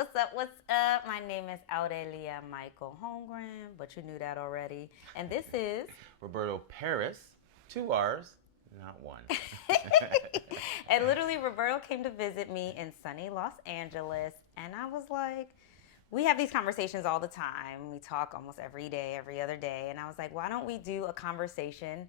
What's up? What's up? My name is Aurelia Michael-Holmgren, but you knew that already. And this is Roberto Paris, two R's, not one. and literally Roberto came to visit me in sunny Los Angeles, and I was like, we have these conversations all the time. We talk almost every day, every other day, and I was like, why don't we do a conversation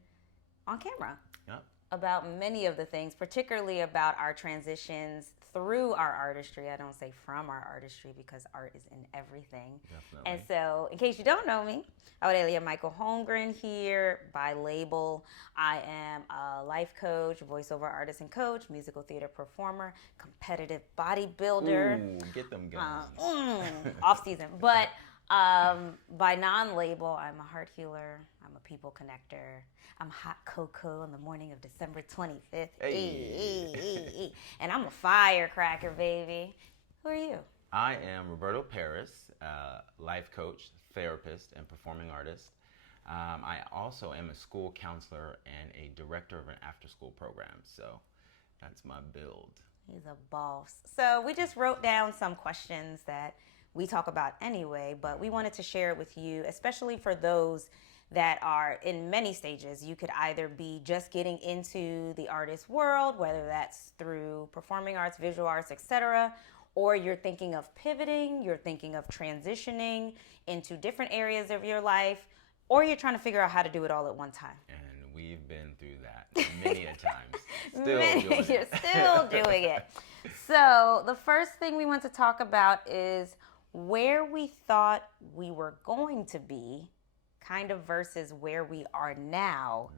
on camera? Yep. About many of the things, particularly about our transitions through our artistry. I don't say from our artistry because art is in everything. Definitely. And so, in case you don't know me, Aurelia Michael-Holmgren here by label. I am a life coach, voiceover artist and coach, musical theater performer, competitive bodybuilder. Ooh, get them guns. Off season. But by non-label, I'm a heart healer. I'm a people connector. I'm hot cocoa on the morning of December 25th. Hey. And I'm a firecracker, baby. Who are you? I am Roberto Paris, life coach, therapist, and performing artist. I also am a school counselor and a director of an after-school program. So that's my build. He's a boss. So we just wrote down some questions that we talk about anyway, but we wanted to share it with you, especially for those that are in many stages. You could either be just getting into the artist world, whether that's through performing arts, visual arts, etc., or you're thinking of pivoting, you're thinking of transitioning into different areas of your life, or you're trying to figure out how to do it all at one time. And we've been through that many a times. Still doing it. You're still doing it. So the first thing we want to talk about is where we thought we were going to be kind of versus where we are now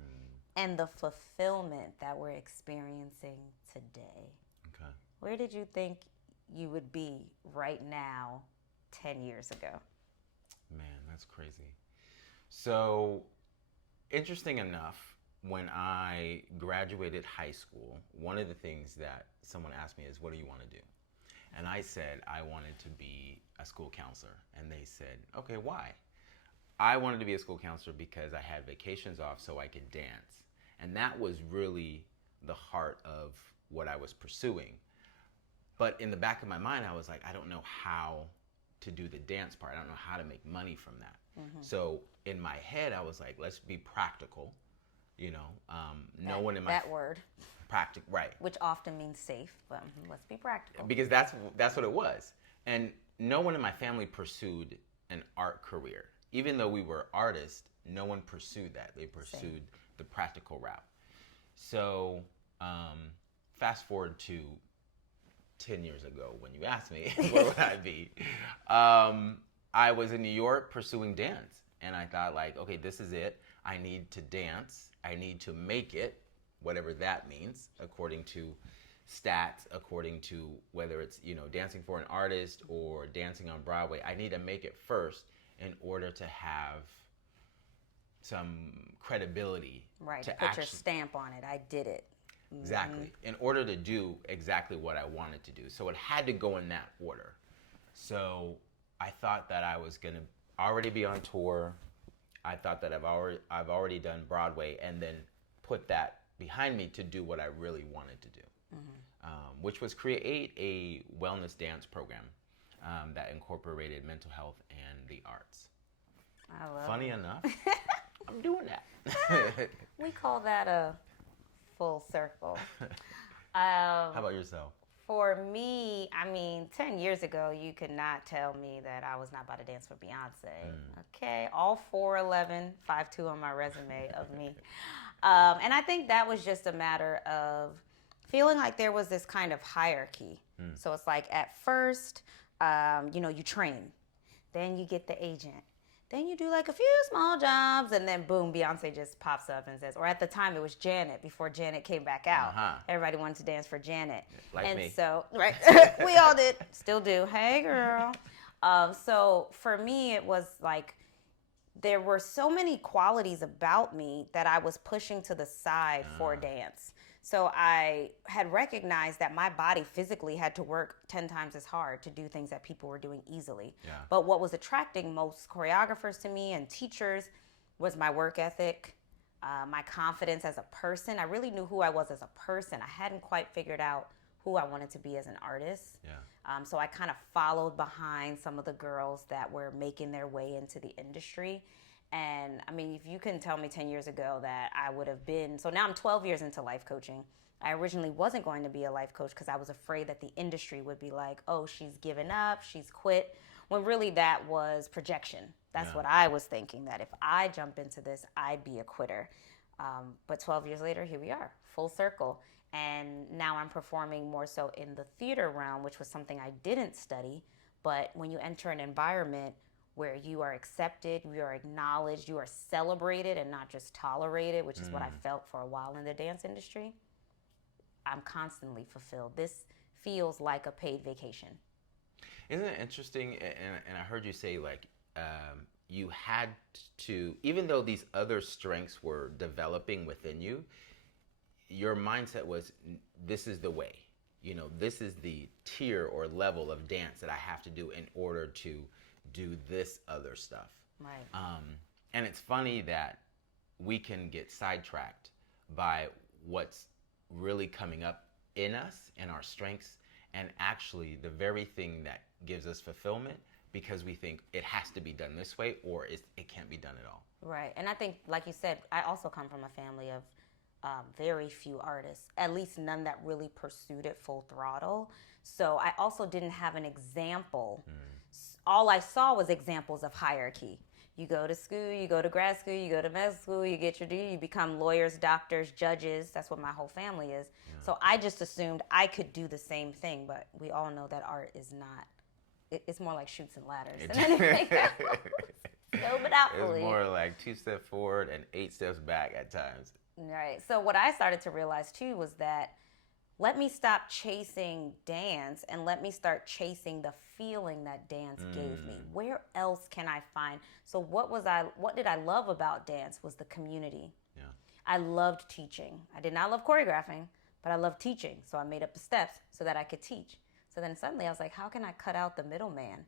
and the fulfillment that we're experiencing today. Okay. Where did you think you would be right now 10 years ago? Man, that's crazy. So, interesting enough, when I graduated high school, one of the things that someone asked me is, what do you want to do? And I said I wanted to be a school counselor. And they said, okay, why? I wanted to be a school counselor because I had vacations off so I could dance. And that was really the heart of what I was pursuing. But in the back of my mind, I was like, I don't know how to do the dance part. I don't know how to make money from that. So in my head, I was like, let's be practical. You know, no one in my... That word. Practical, right. Which often means safe, but let's be practical. Because that's what it was. And no one in my family pursued an art career. Even though we were artists, no one pursued that. They pursued the practical route. So fast forward to 10 years ago when you asked me, where would I be? I was in New York pursuing dance. And I thought like, okay, this is it. I need to dance. I need to make it, whatever that means, according to stats, according to whether it's, you know, dancing for an artist or dancing on Broadway. I need to make it first in order to have some credibility. Right, to put your stamp on it. I did it. Exactly. In order to do exactly what I wanted to do. So it had to go in that order. So I thought that I was going to already be on tour. I thought that I've already done Broadway and then put that behind me to do what I really wanted to do, which was create a wellness dance program that incorporated mental health and the arts. I love Funny it. enough, I'm doing that. We call that a full circle. How about yourself? For me, I mean, 10 years ago, you could not tell me that I was not about to dance for Beyonce. Okay, all 4'11", 5'2" on my resume of me. And I think that was just a matter of feeling like there was this kind of hierarchy. So it's like at first, you train. Then you get the agent. Then you do like a few small jobs, and then boom, Beyonce just pops up and says, or at the time it was Janet, before Janet came back out. Everybody wanted to dance for Janet. Like me. And so, right, we all did, still do. Hey, girl. So for me, it was like, there were so many qualities about me that I was pushing to the side for dance. So I had recognized that my body physically had to work 10 times as hard to do things that people were doing easily. Yeah. But what was attracting most choreographers to me and teachers was my work ethic, my confidence as a person. I really knew who I was as a person. I hadn't quite figured out who I wanted to be as an artist. Yeah. So I kind of followed behind some of the girls that were making their way into the industry. And I mean, if you couldn't tell me 10 years ago that I would have been, so now I'm 12 years into life coaching. I originally wasn't going to be a life coach because I was afraid that the industry would be like, oh, she's given up, she's quit. When really that was projection. That's what I was thinking, that if I jump into this, I'd be a quitter. But 12 years later, here we are, full circle. And now I'm performing more so in the theater realm, which was something I didn't study. But when you enter an environment where you are accepted, you are acknowledged, you are celebrated and not just tolerated, which is what I felt for a while in the dance industry, I'm constantly fulfilled. This feels like a paid vacation. Isn't it interesting? And I heard you say, like, you had to, even though these other strengths were developing within you, your mindset was, this is the way. You know, this is the tier or level of dance that I have to do in order to do this other stuff. Right. And it's funny that we can get sidetracked by what's really coming up in us and our strengths, and actually the very thing that gives us fulfillment, because we think it has to be done this way or it can't be done at all. Right. And I think, like you said, I also come from a family of very few artists, at least none that really pursued it full throttle. So I also didn't have an example. All I saw was examples of hierarchy. You go to school, you go to grad school, you go to med school, you get your degree, you become lawyers, doctors, judges. That's what my whole family is. Yeah. So I just assumed I could do the same thing, but we all know that art is not. It's more like chutes and ladders than anything else. So monopoly. It's more like 2 steps forward and 8 steps back at times. Right. So what I started to realize too was that let me stop chasing dance and let me start chasing the feeling that dance gave me. Where else can I find? So what did I love about dance was the community. Yeah. I loved teaching. I did not love choreographing, but I loved teaching. So I made up the steps so that I could teach. So then suddenly I was like, how can I cut out the middleman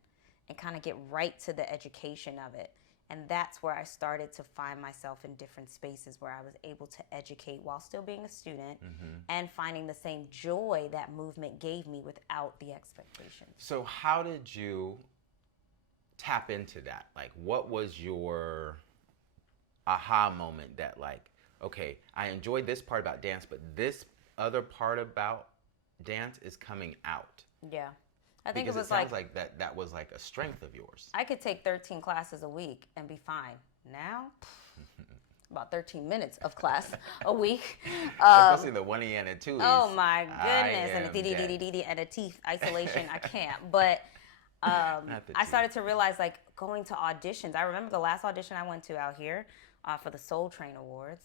and kind of get right to the education of it? And that's where I started to find myself in different spaces where I was able to educate while still being a student and finding the same joy that movement gave me without the expectations. So how did you tap into that? Like, what was your aha moment that, like, okay, I enjoyed this part about dance, but this other part about dance is coming out? Yeah. I think because it was sounds like that was like a strength of yours. I could take 13 classes a week and be fine. Now, about 13 minutes of class a week. Especially the 1E and a 2Es. Oh my goodness. And a teeth isolation. I can't. But I started to realize, like, going to auditions. I remember the last audition I went to out here for the Soul Train Awards.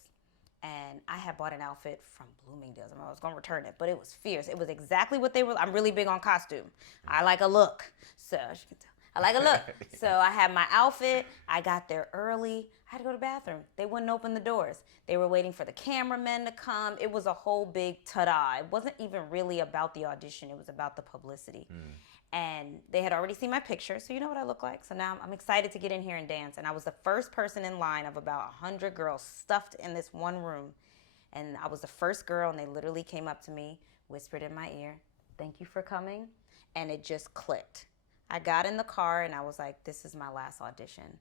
And I had bought an outfit from Bloomingdale's. I was going to return it, but it was fierce. It was exactly what they were. I'm really big on costume. I like a look. So, as you can tell, I like a look. So I had my outfit. I got there early. I had to go to the bathroom. They wouldn't open the doors. They were waiting for the cameramen to come. It was a whole big ta-da. It wasn't even really about the audition. It was about the publicity. And they had already seen my picture, so you know what I look like. So now I'm excited to get in here and dance. And I was the first person in line of about 100 girls stuffed in this one room. And I was the first girl, and they literally came up to me, whispered in my ear, "Thank you for coming." And it just clicked. I got in the car, and I was like, this is my last audition.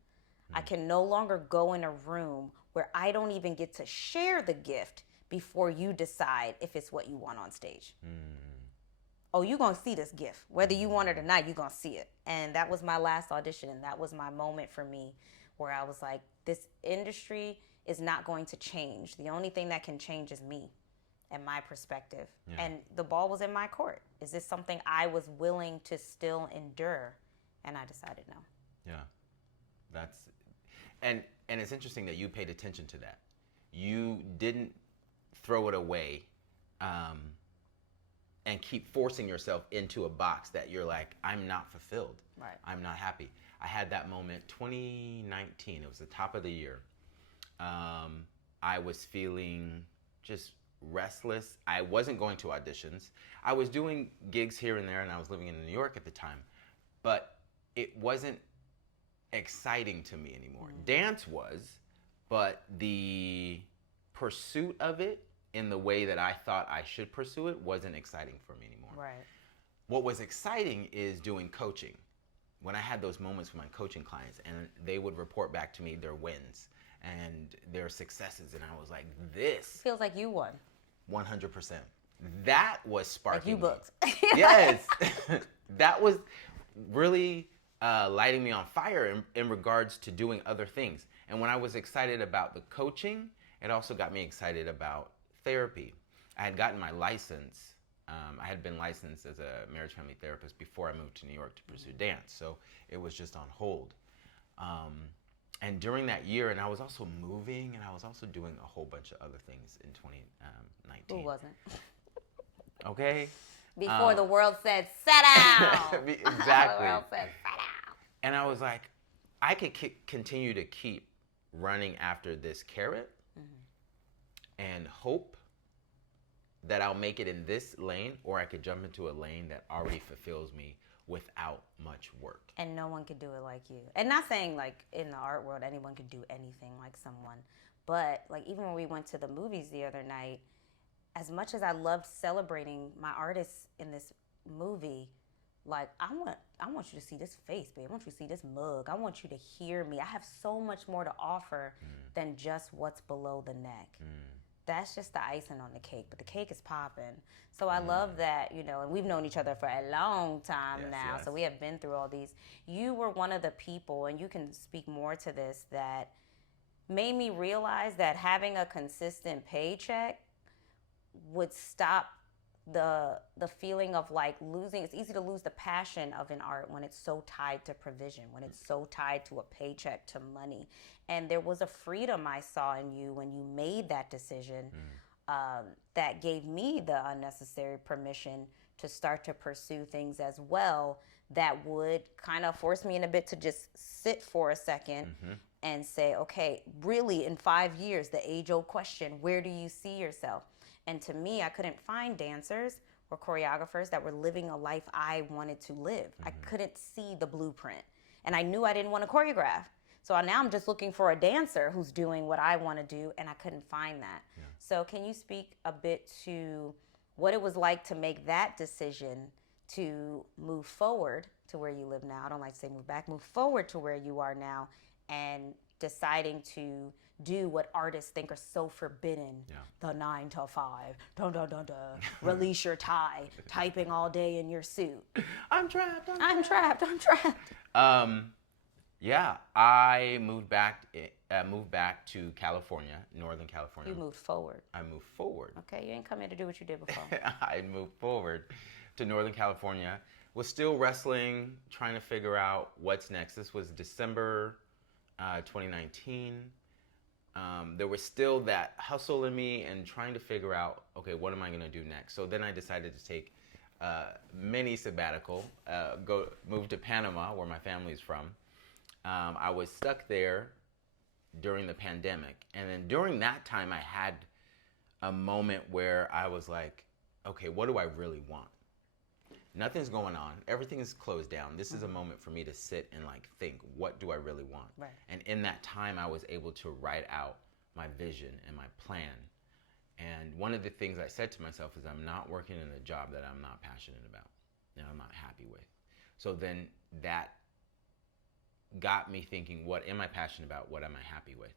I can no longer go in a room where I don't even get to share the gift before you decide if it's what you want on stage. Oh, you're going to see this gift. Whether you want it or not, you're going to see it. And that was my last audition, and that was my moment for me where I was like, this industry is not going to change. The only thing that can change is me and my perspective. Yeah. And the ball was in my court. Is this something I was willing to still endure? And I decided no. Yeah. And it's interesting that you paid attention to that. You didn't throw it away and keep forcing yourself into a box that you're like, I'm not fulfilled. Right. I'm not happy. I had that moment 2019. It was the top of the year. I was feeling just restless. I wasn't going to auditions. I was doing gigs here and there, and I was living in New York at the time. But it wasn't exciting to me anymore. Dance was, but the pursuit of it in the way that I thought I should pursue it wasn't exciting for me anymore. Right. What was exciting is doing coaching. When I had those moments with my coaching clients and they would report back to me their wins and their successes, and I was like, this feels like you won. 100%. That was sparking. Like you booked. Yes. That was really lighting me on fire in regards to doing other things. And when I was excited about the coaching, it also got me excited about therapy. I had gotten my license. I had been licensed as a marriage family therapist before I moved to New York to pursue dance. So it was just on hold. And during that year, and I was also moving, and I was also doing a whole bunch of other things in 2019. Who wasn't? Okay? Before the world said, "Sit down." Exactly. The world said, "Sit down." And I was like, I could continue to keep running after this carrot and hope that I'll make it in this lane, or I could jump into a lane that already fulfills me without much work. And no one could do it like you. And not saying like in the art world anyone could do anything like someone, but like even when we went to the movies the other night, as much as I loved celebrating my artists in this movie, like I want you to see this face, babe. I want you to see this mug. I want you to hear me. I have so much more to offer than just what's below the neck. That's just the icing on the cake, but the cake is popping. So I love that, you know, and we've known each other for a long time now. Yes. So we have been through all these. You were one of the people, and you can speak more to this, that made me realize that having a consistent paycheck would stop the feeling of like losing. It's easy to lose the passion of an art when it's so tied to provision, when it's so tied to a paycheck, to money. And there was a freedom I saw in you when you made that decision that gave me the unnecessary permission to start to pursue things as well that would kind of force me in a bit to just sit for a second and say, okay, really in 5 years, the age-old question, where do you see yourself? And to me, I couldn't find dancers or choreographers that were living a life I wanted to live. I couldn't see the blueprint. And I knew I didn't want to choreograph. So now I'm just looking for a dancer who's doing what I want to do, and I couldn't find that. Yeah. So can you speak a bit to what it was like to make that decision to move forward to where you live now? I don't like to say move back, move forward to where you are now, and deciding to do what artists think are so forbidden. Yeah. The 9 to 5, dun, dun, dun, dun, release your tie, typing all day in your suit. I'm trapped. Yeah, I moved back to California, Northern California. You moved forward. I moved forward. Okay, you ain't come here to do what you did before. I moved forward to Northern California. Was still wrestling, trying to figure out what's next. This was December 2019. There was still that hustle in me and trying to figure out, okay, what am I going to do next? So then I decided to take mini sabbatical, move to Panama, where my family's from. I was stuck there during the pandemic. And then during that time, I had a moment where I was like, okay, what do I really want? Nothing's going on. Everything is closed down. This is a moment for me to sit and like think, what do I really want? Right. And in that time, I was able to write out my vision and my plan. And one of the things I said to myself is I'm not working in a job that I'm not passionate about and I'm not happy with. So then that got me thinking, what am I passionate about? What am I happy with?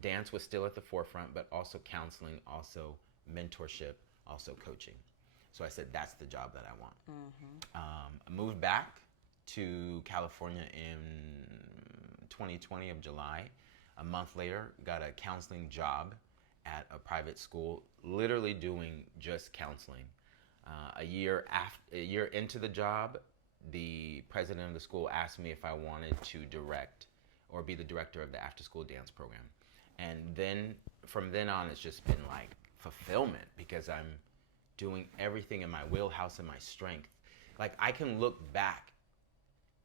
Dance was still at the forefront, but also counseling, also mentorship, also coaching. So I said, that's the job that I want. I moved back to California in 2020 of July. A month later, got a counseling job at a private school, literally doing just counseling. A year into the job, the president of the school asked me if I wanted to direct or be the director of the after-school dance program. And then from then on, it's just been like fulfillment because I'm doing everything in my wheelhouse and my strength. Like I can look back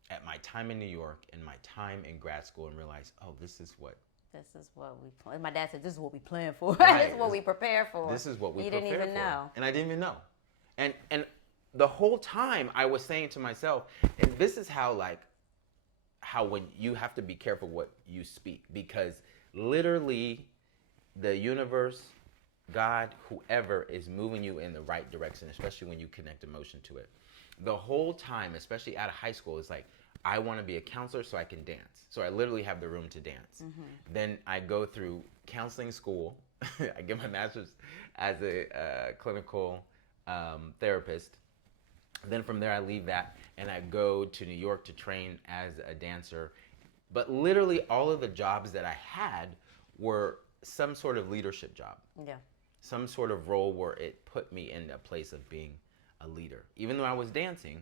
at my time in New York and my time in grad school and realize, oh, this is what we plan. My dad said, this is what we plan for. Right. This is what we prepare for. This is what we prepare for. You didn't even know. And I didn't even know. And the whole time I was saying to myself, and this is how when you have to be careful what you speak, because literally the universe God, whoever is moving you in the right direction, especially when you connect emotion to it. The whole time, especially out of high school, is like, I want to be a counselor so I can dance. So I literally have the room to dance. Then I go through counseling school. I get my master's as a clinical therapist. Then from there, I leave that and I go to New York to train as a dancer. But literally, all of the jobs that I had were some sort of leadership job. Yeah. Some sort of role where it put me in a place of being a leader. Even though I was dancing,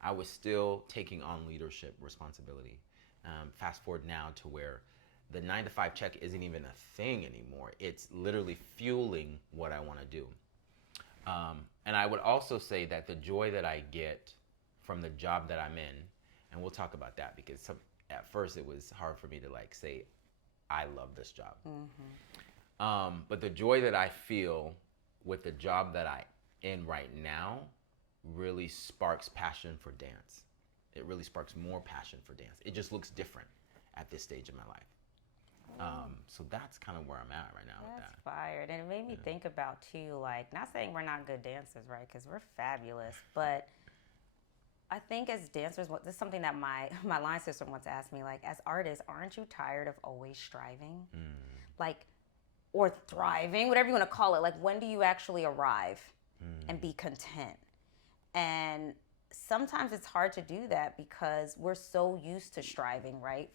I was still taking on leadership responsibility. Fast forward now to where the 9 to 5 check isn't even a thing anymore. It's literally fueling what I want to do. And I would also say that the joy that I get from the job that I'm in, and we'll talk about that because at first it was hard for me to like say, I love this job. But the joy that I feel with the job that I'm in right now really sparks passion for dance. It really sparks more passion for dance. It just looks different at this stage in my life. So that's kind of where I'm at right now with that. That's fired. And it made me think about, too, like, not saying we're not good dancers, right? Because we're fabulous. But I think as dancers, this is something that my line sister once asked me, like, as artists, aren't you tired of always striving? Like, or thriving, whatever you want to call it. Like, when do you actually arrive and be content? And sometimes it's hard to do that because we're so used to striving, right?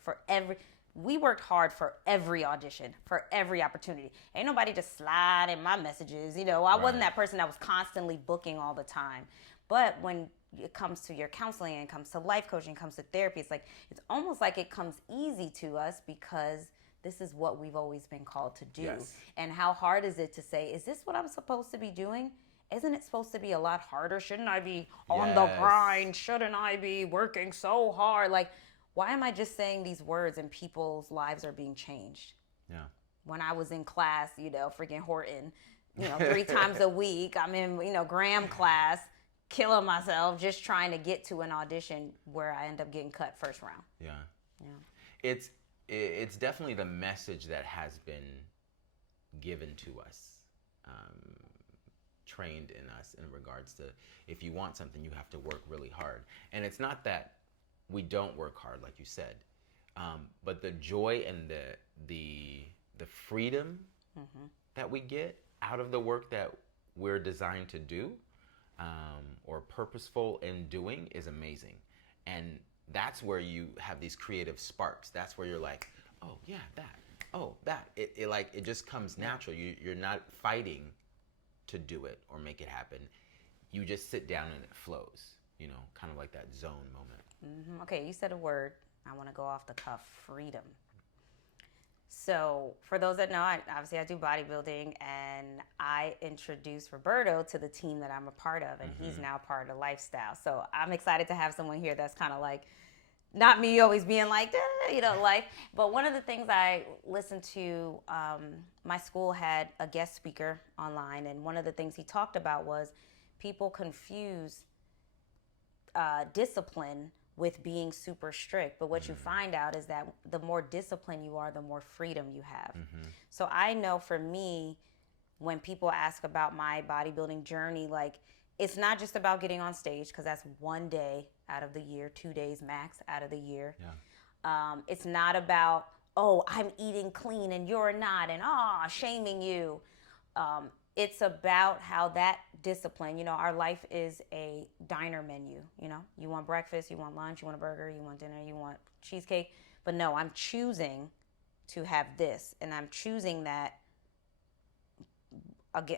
We worked hard for every audition, for every opportunity. Ain't nobody just slide in my messages. I wasn't that person that was constantly booking all the time. But when it comes to your counseling and it comes to life coaching, it comes to therapy, it's almost like it comes easy to us because this is what we've always been called to do. Yes. And how hard is it to say, is this what I'm supposed to be doing? Isn't it supposed to be a lot harder? Shouldn't I be on the grind? Shouldn't I be working so hard? Like, why am I just saying these words and people's lives are being changed? Yeah. When I was in class, freaking Horton, 3 times a week, I'm in, Graham class, killing myself, just trying to get to an audition where I end up getting cut first round. Yeah. It's definitely the message that has been given to us. Trained in us in regards to if you want something, you have to work really hard. And it's not that we don't work hard, like you said, but the joy and the freedom that we get out of the work that we're designed to do or purposeful in doing is amazing. And that's where you have these creative sparks. That's where you're like, oh yeah, that, oh that. It just comes natural. You're not fighting to do it or make it happen. You just sit down and it flows, kind of like that zone moment. Okay, you said a word. I want to go off the cuff, freedom. So for those that know, I do bodybuilding, and I introduced Roberto to the team that I'm a part of, and he's now part of Lifestyle. So I'm excited to have someone here that's kind of like, not me always being like, life. But one of the things I listened to, my school had a guest speaker online, and one of the things he talked about was people confuse discipline with being super strict. But what you find out is that the more disciplined you are, the more freedom you have. So I know for me, when people ask about my bodybuilding journey, like, it's not just about getting on stage, because that's one day out of the year, 2 days max out of the year. Yeah. It's not about, oh, I'm eating clean and you're not, and shaming you. It's about how that discipline, our life is a diner menu. You want breakfast, you want lunch, you want a burger, you want dinner, you want cheesecake. But no, I'm choosing to have this, and I'm choosing that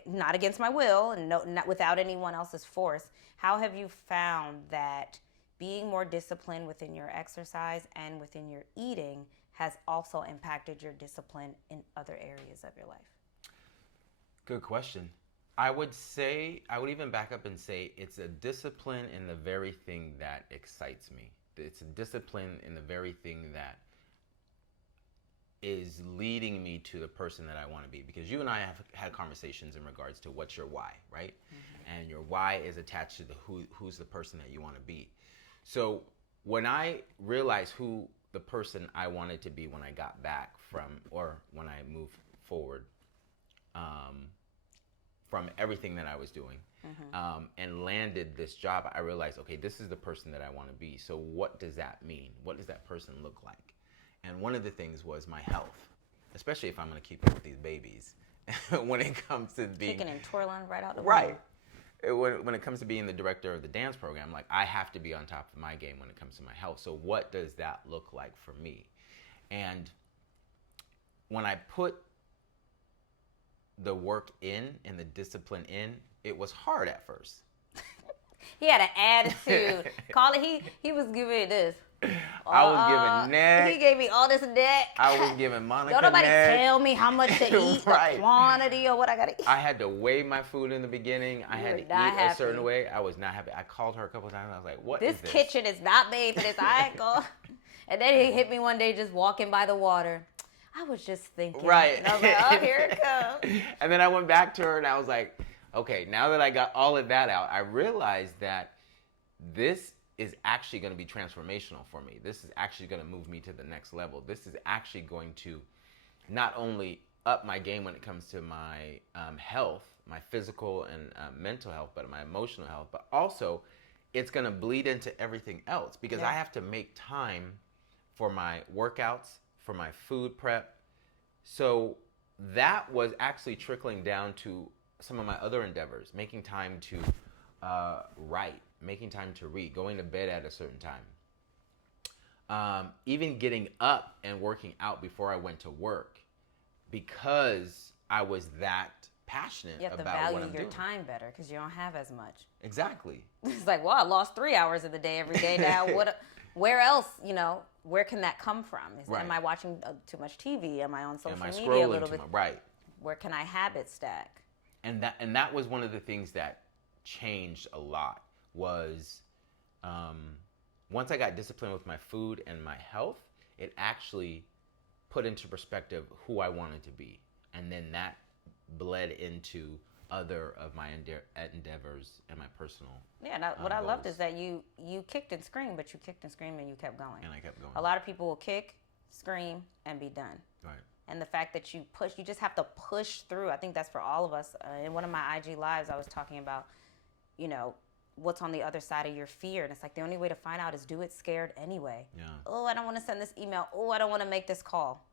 not against my will and not without anyone else's force. How have you found that being more disciplined within your exercise and within your eating has also impacted your discipline in other areas of your life? Good question. I would even back up and say it's a discipline in the very thing that excites me. It's a discipline in the very thing that is leading me to the person that I want to be. Because you and I have had conversations in regards to what's your why, right? And your why is attached to who's the person that you want to be. So when I realized who the person I wanted to be when I got back from, or when I moved forward, from everything that I was doing, and landed this job, I realized, okay, this is the person that I want to be. So what does that mean? What does that person look like? And one of the things was my health, especially if I'm going to keep up with these babies. When it comes to being kicking and twirling right out the right. window. When it comes to being the director of the dance program, like I have to be on top of my game when it comes to my health. So what does that look like for me? And when I put the work in and the discipline in, it was hard at first. He had an attitude. Call it. He was giving me this. I was giving neck. He gave me all this neck. I was giving Monica Don't nobody neck. tell me how much to eat, Right. the quantity, or what I gotta eat. I had to weigh my food in the beginning. I had to eat a certain way. I was not happy. I called her a couple of times. I was like, "What is this? This kitchen is not made for this." I ain't go. And then he hit me one day just walking by the water. I was just thinking. Right. And I was like, oh, here it comes. And then I went back to her and I was like, okay, now that I got all of that out, I realized that this is actually going to be transformational for me. This is actually going to move me to the next level. This is actually going to not only up my game when it comes to my health, my physical and mental health, but my emotional health, but also it's going to bleed into everything else because I have to make time for my workouts, for my food prep. So that was actually trickling down to some of my other endeavors, making time to write, making time to read, going to bed at a certain time, even getting up and working out before I went to work because I was that passionate about what I'm doing. You have to value your time better because you don't have as much. Exactly. It's like, well, I lost 3 hours of the day every day now. Where else, where can that come from? Am I watching too much TV? Am I on social media a little bit? Right. Where can I habit stack? And that was one of the things that changed a lot was once I got disciplined with my food and my health, it actually put into perspective who I wanted to be. And then that bled into other of my endeavors and my personal what I goals. loved is that you kicked and screamed, but you kicked and screamed and you kept going. And I kept going. A lot of people will kick, scream, and be done. Right. And the fact that you just have to push through. I think that's for all of us. In one of my IG lives, I was talking about, what's on the other side of your fear. And it's like the only way to find out is do it scared anyway. Yeah. Oh, I don't want to send this email. Oh, I don't want to make this call.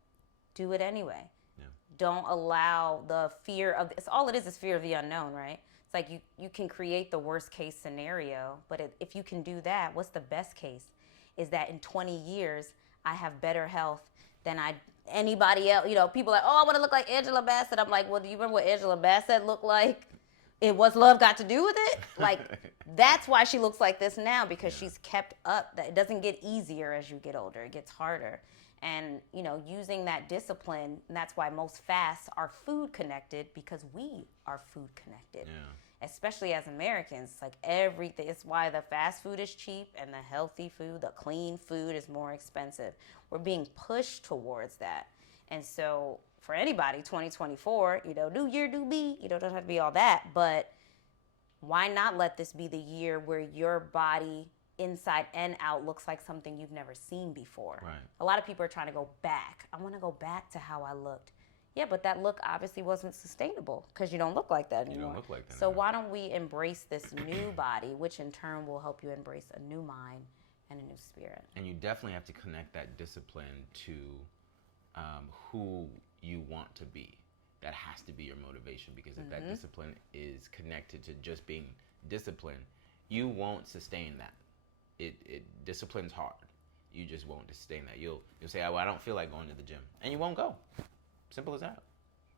Do it anyway. Yeah. Don't allow the fear of this. All it is fear of the unknown, right? It's like you can create the worst case scenario, but if you can do that, what's the best case? Is that in 20 years, I have better health than anybody else. People are like, oh, I want to look like Angela Bassett. I'm like, well, do you remember what Angela Bassett looked like? What's love got to do with it? Like, that's why she looks like this now, because she's kept up. That it doesn't get easier as you get older. It gets harder. And, using that discipline, and that's why most fasts are food connected, because we are food connected. Yeah. Especially as Americans, like everything. It's why the fast food is cheap and the healthy food, the clean food is more expensive. We're being pushed towards that. And so for anybody, 2024, new year, new me, don't have to be all that. But why not let this be the year where your body inside and out looks like something you've never seen before? Right. A lot of people are trying to go back. I want to go back to how I looked. Yeah, but that look obviously wasn't sustainable because you don't look like that anymore. You don't look like that So anymore. why don't we embrace this new body, which in turn will help you embrace a new mind and a new spirit? And you definitely have to connect that discipline to who you want to be. That has to be your motivation, because if that discipline is connected to just being disciplined, you won't sustain that. It discipline's hard. You just won't sustain that. You'll say, oh, well, I don't feel like going to the gym, and you won't go. Simple as that.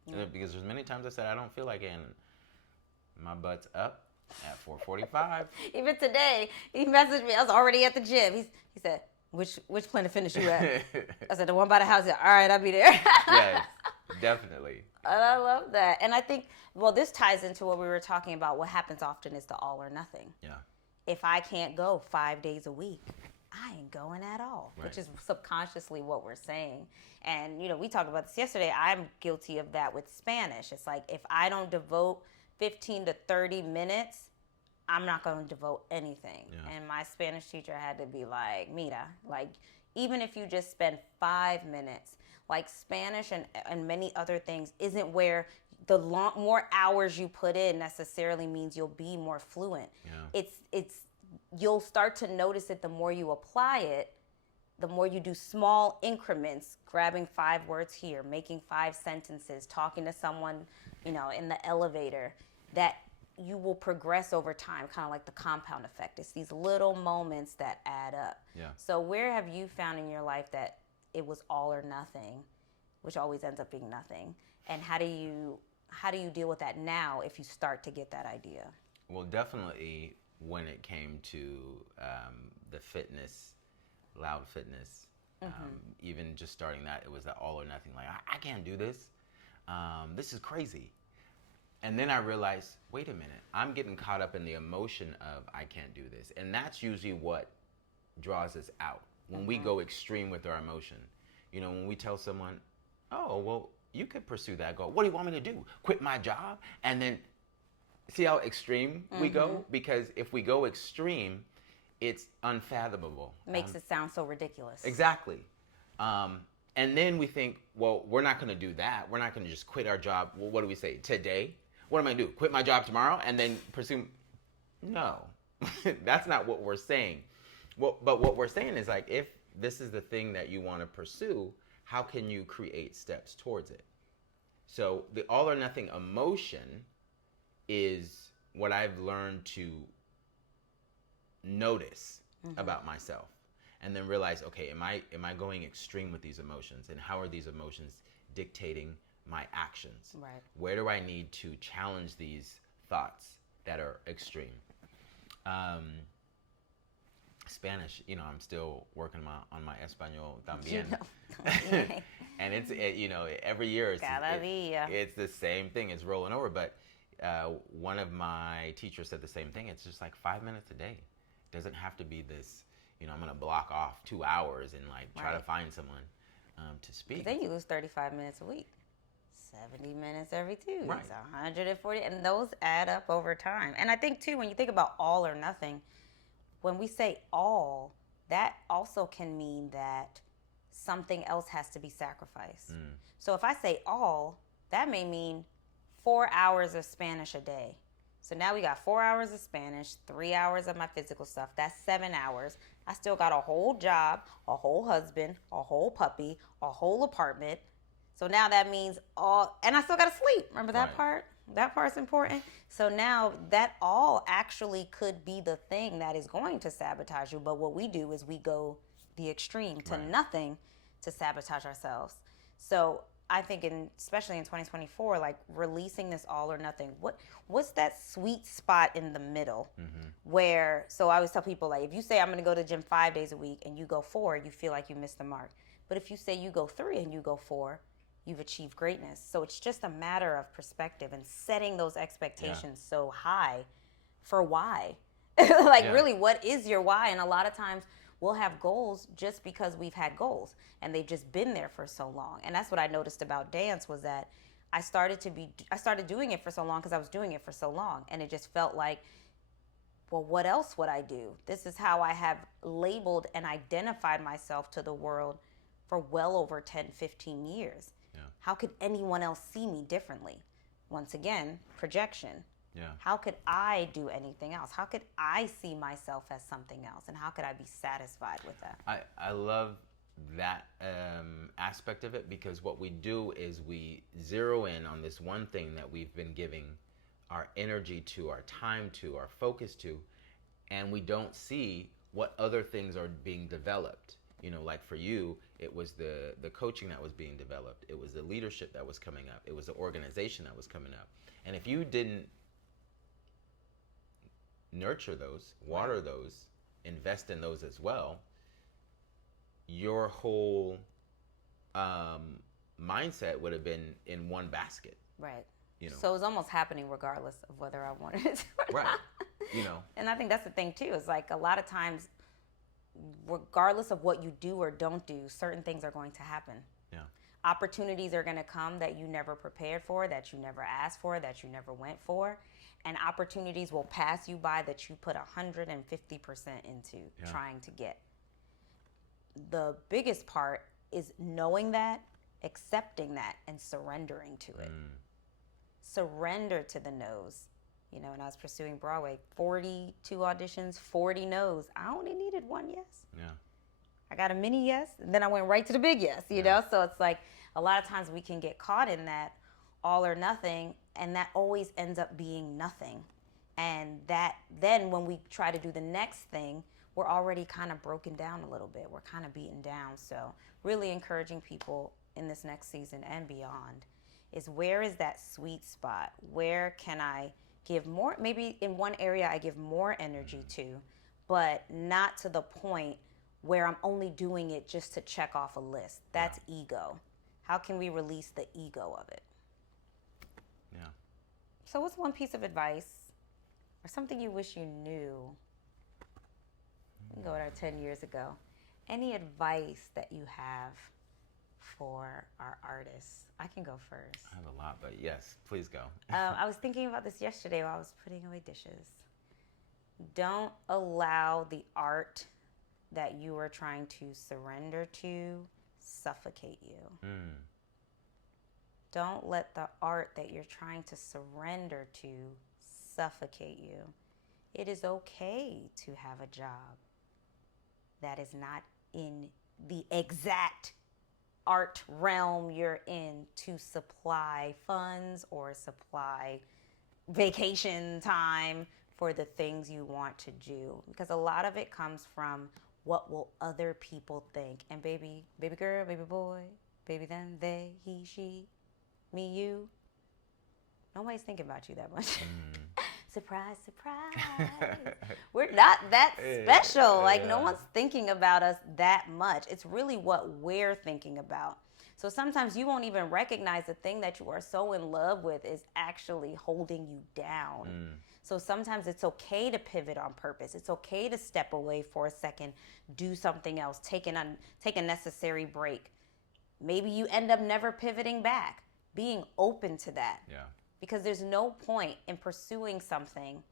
Yeah. Because there's many times I said I don't feel like it, and my butt's up at 4:45. Even today, he messaged me. I was already at the gym. He said, which Planet Fitness you at? I said, the one by the house. He said, all right, I'll be there. Yes, definitely. And I love that. And I think, this ties into what we were talking about. What happens often is the all or nothing. Yeah. If I can't go 5 days a week, I ain't going at all, right. Which is subconsciously what we're saying. And, we talked about this yesterday. I'm guilty of that with Spanish. It's like if I don't devote 15 to 30 minutes, I'm not going to devote anything. Yeah. And my Spanish teacher had to be like, mira, like, even if you just spend 5 minutes, like Spanish and many other things isn't where more hours you put in necessarily means you'll be more fluent. Yeah. It's you'll start to notice it the more you apply it, the more you do small increments, grabbing 5 words here, making 5 sentences, talking to someone, in the elevator, that you will progress over time, kind of like the compound effect. It's these little moments that add up. Yeah. So where have you found in your life that it was all or nothing, which always ends up being nothing? And how do you deal with that now if you start to get that idea? Well, definitely when it came to the fitness, loud fitness, even just starting that, it was that all or nothing. Like, I can't do this. This is crazy. And then I realized, wait a minute, I'm getting caught up in the emotion of I can't do this. And that's usually what draws us out when we go extreme with our emotion. When we tell someone, oh, well, you could pursue that goal. What do you want me to do? Quit my job? And then see how extreme we go? Because if we go extreme, it's unfathomable. Makes it sound so ridiculous. Exactly. And then we think, well, we're not going to do that. We're not going to just quit our job. Well, what do we say? Today? What am I going to do? Quit my job tomorrow and then pursue? No, that's not what we're saying. But what we're saying is, like, if this is the thing that you want to pursue, how can you create steps towards it? So the all or nothing emotion is what I've learned to notice about myself, and then realize, okay, am I going extreme with these emotions, and how are these emotions dictating my actions? Right. Where do I need to challenge these thoughts that are extreme? Spanish, I'm still working on my Espanol también. And it's every year it's the same thing. It's rolling over. But one of my teachers said the same thing. It's just like 5 minutes a day. It doesn't have to be this. I'm going to block off 2 hours and try to find someone to speak. Then you lose 35 minutes a week. 70 minutes every 2 weeks. Right. 140, and those add up over time. And I think too, when you think about all or nothing, when we say all, that also can mean that something else has to be sacrificed. So if I say all, that may mean 4 hours of Spanish a day. So now we got 4 hours of Spanish, 3 hours of my physical stuff. That's 7 hours. I still got a whole job, a whole husband, a whole puppy, a whole apartment. So now that means and I still got to sleep. Remember that part? That part's important. So now that all actually could be the thing that is going to sabotage you. But what we do is we go the extreme to nothing to sabotage ourselves. So I think especially in 2024, like releasing this all or nothing, what's that sweet spot in the middle where, so I always tell people, like, if you say I'm going to go to the gym 5 days a week and you go 4, you feel like you missed the mark. But if you say you go 3 and you go 4, you've achieved greatness. So it's just a matter of perspective and setting those expectations so high for why. Really, what is your why? And a lot of times we'll have goals just because we've had goals and they've just been there for so long. And that's what I noticed about dance, was that I started doing it for so long because I was doing it for so long. And it just felt like, well, what else would I do? This is how I have labeled and identified myself to the world for well over 10, 15 years. Yeah. How could anyone else see me differently? Once again, projection. Yeah. How could I do anything else? How could I see myself as something else? And how could I be satisfied with that? I love that aspect of it, because what we do is we zero in on this one thing that we've been giving our energy to, our time to, our focus to, and we don't see what other things are being developed. Like for you, it was the coaching that was being developed. It was the leadership that was coming up. It was the organization that was coming up. And if you didn't nurture those, water those, invest in those as well, your whole mindset would have been in one basket. Right. So it was almost happening regardless of whether I wanted it to or not. And I think that's the thing too, is like a lot of times, regardless of what you do or don't do, certain things are going to happen. Yeah. Opportunities are going to come that you never prepared for, that you never asked for, that you never went for. And opportunities will pass you by that you put 150% into trying to get. The biggest part is knowing that, accepting that, and surrendering to it. surrender to the no's. You know, when I was pursuing Broadway, 42 auditions, 40 no's. I only needed one yes. Yeah. I got a mini yes, and then I went right to the big yes, you know? So it's like a lot of times we can get caught in that all or nothing, and that always ends up being nothing. And that then when we try to do the next thing, we're already kind of broken down a little bit. We're kind of beaten down. So really encouraging people in this next season and beyond is, where is that sweet spot? Where can I give more? Maybe in one area I give more energy to, but not to the point where I'm only doing it just to check off a list. That's ego. How can we release the ego of it? Yeah. So what's one piece of advice or something you wish you knew? We can go with our 10 years ago. Any advice that you have for our artists? I can go first. I have a lot, but yes, please go. I was thinking about this yesterday while I was putting away dishes. Don't allow the art that you are trying to surrender to suffocate you. Don't let the art that you're trying to surrender to suffocate you. It is okay to have a job that is not in the exact art realm you're in to supply funds or supply vacation time for the things you want to do. Because a lot of it comes from, what will other people think? And baby girl, baby boy, baby them, they, he, she, me, you. Nobody's thinking about you that much. Surprise, surprise. We're not that special. Like, no one's thinking about us that much. It's really what we're thinking about. So sometimes you won't even recognize the thing that you are so in love with is actually holding you down. So sometimes it's okay to pivot on purpose. It's okay to step away for a second, do something else, take a necessary break. Maybe you end up never pivoting back. Being open to that. Yeah. Because there's no point in pursuing something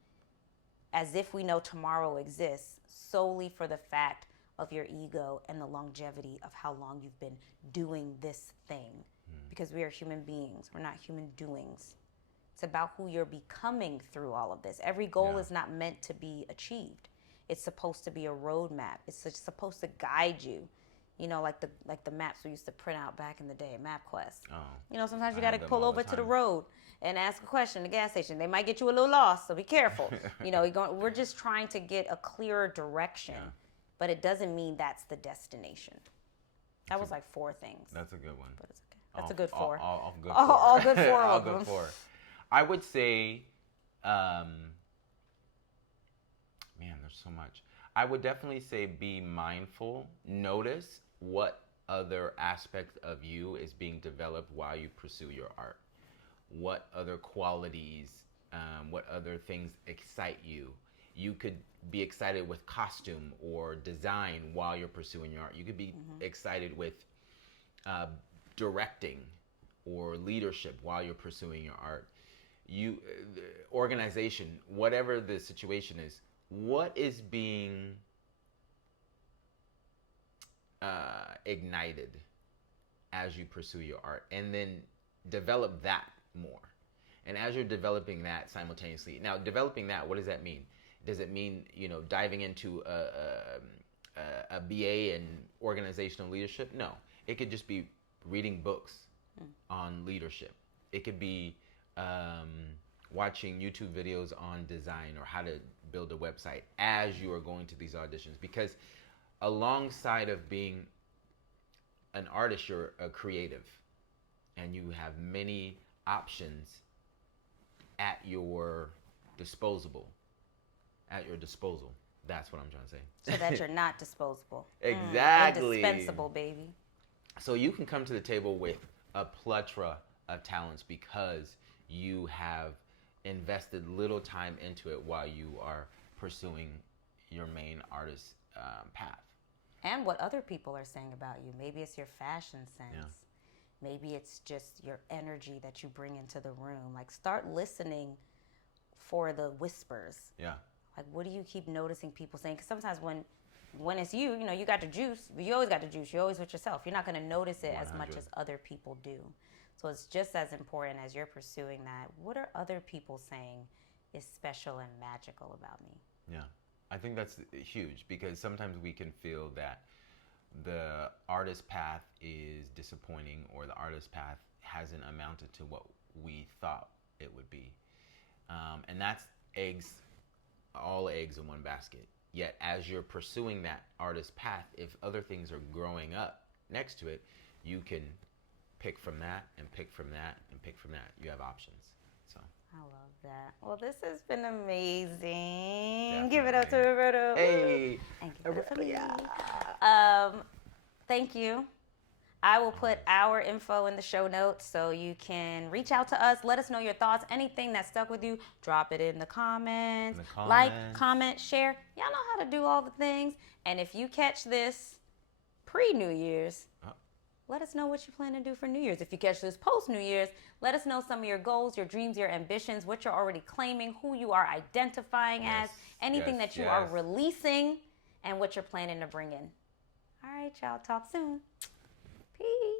as if we know tomorrow exists solely for the fact of your ego and the longevity of how long you've been doing this thing. Because we are human beings. We're not human doings. It's about who you're becoming through all of this. Every goal is not meant to be achieved. It's supposed to be a roadmap. It's supposed to guide you. You know, like the maps we used to print out back in the day, MapQuest. Oh, you know, sometimes you got to pull over to the road and ask a question at the gas station. They might get you a little lost, so be careful. You know, we're just trying to get a clearer direction, but it doesn't mean that's the destination. That was like 4 things. That's a good one. But it's okay. That's a good 4. All good 4. All good 4 all of good them. 4. I would say, man, there's so much. I would definitely say be mindful. Notice what other aspect of you is being developed while you pursue your art. What other qualities, what other things excite you. You could be excited with costume or design while you're pursuing your art. You could be excited with directing or leadership while you're pursuing your art. Organization, whatever the situation is, what is being ignited as you pursue your art, and then develop that more. And as you're developing that simultaneously, now developing that, what does that mean? Does it mean, you know, diving into a BA in organizational leadership? No, it could just be reading books on leadership. It could be watching YouTube videos on design or how to build a website as you are going to these auditions, because alongside of being an artist, you're a creative, and you have many options at your disposal. That's what I'm trying to say. So that you're not disposable. Exactly. Indispensable, baby. So you can come to the table with a plethora of talents because you have invested little time into it while you are pursuing your main artist path. And what other people are saying about you. Maybe it's your fashion sense. Yeah. Maybe it's just your energy that you bring into the room. Like, start listening for the whispers. Yeah. Like, what do you keep noticing people saying? Because sometimes when it's you, you know, you got the juice. You always got the juice. You're always with yourself. You're not going to notice it 100. as much as other people do. So it's just as important as you're pursuing that. What are other people saying is special and magical about me? Yeah, I think that's huge because sometimes we can feel that the artist path is disappointing or the artist path hasn't amounted to what we thought it would be. And that's all eggs in one basket. Yet as you're pursuing that artist path, if other things are growing up next to it, you can pick from that and pick from that and pick from that. You have options. So I love that. Well, this has been amazing. Definitely. Give it up to Roberto. Hey, And give it up for me. Aurelia. Thank you. I will put our info in the show notes so you can reach out to us. Let us know your thoughts. Anything that stuck with you, drop it in the comments. Like, comment, share. Y'all know how to do all the things. And if you catch this pre-New Year's, let us know what you plan to do for New Year's. If you catch this post-New Year's, let us know some of your goals, your dreams, your ambitions, what you're already claiming, who you are identifying as, anything that you are releasing, and what you're planning to bring in. All right, y'all. Talk soon. Peace.